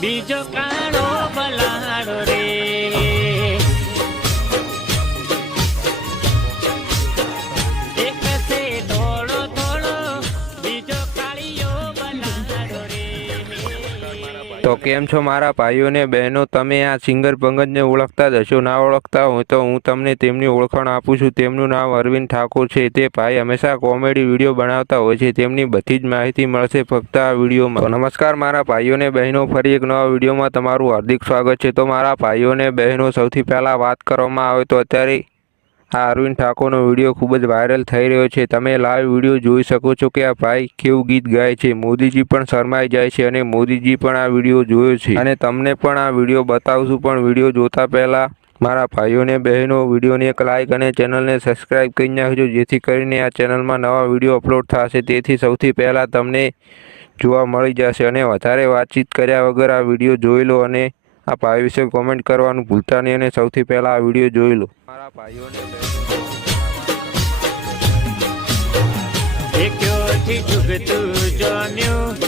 બીજો કાળો બલાડો રે એક છે થોડો થોડો બીજો કાળિયો બલાડો રે। તો કેમ છો મારા ભાઈઓ ને બહેનો, તમે આ સિંગર પંકજને ઓળખતા જ હશો। ના ઓળખતા હોય તો હું તમને તેમની ઓળખાણ આપું છું। તેમનું નામ અરવિંદ ઠાકોર છે। તે ભાઈ હંમેશા કોમેડી વિડીયો બનાવતા હોય છે। તેમની બધી જ માહિતી મળશે ફક્ત આ વિડીયોમાં। તો નમસ્કાર મારા ભાઈઓ ને બહેનો, ફરી એક નવા વિડીયોમાં તમારું હાર્દિક સ્વાગત છે। તો મારા ભાઈઓ ને બહેનો, સૌથી પહેલાં વાત કરવામાં આવે તો અત્યારે આ અરવિંદ ઠાકોરનો વિડીયો ખૂબ જ વાયરલ થઈ રહ્યો છે। તમે લાઈવ વિડીયો જોઈ શકો છો કે આ ભાઈ કેવું ગીત ગાય છે। મોદીજી પણ શરમાઈ જાય છે અને મોદીજી પણ આ વિડીયો જોયો છે અને તમને પણ આ વિડીયો બતાવશું। પણ વિડીયો જોતા પહેલાં મારા ભાઈઓ ને બહેનો, વિડીયોને એક લાઇક અને ચેનલને સબસ્ક્રાઈબ કરી નાખજો, જેથી કરીને આ ચેનલમાં નવા વિડીયો અપલોડ થશે। તેથી સૌથી પહેલાં તમને જોવા મળી જશે અને વધારે વાતચીત કર્યા વગર આ વિડીયો જોઈ લો અને આ ભાઈ વિશે કોમેન્ટ કરવાનું ભૂલતા નહીં અને સૌથી પહેલાં આ વિડીયો જોઈ લો। મારા ભાઈઓને જુગતું જોન્યું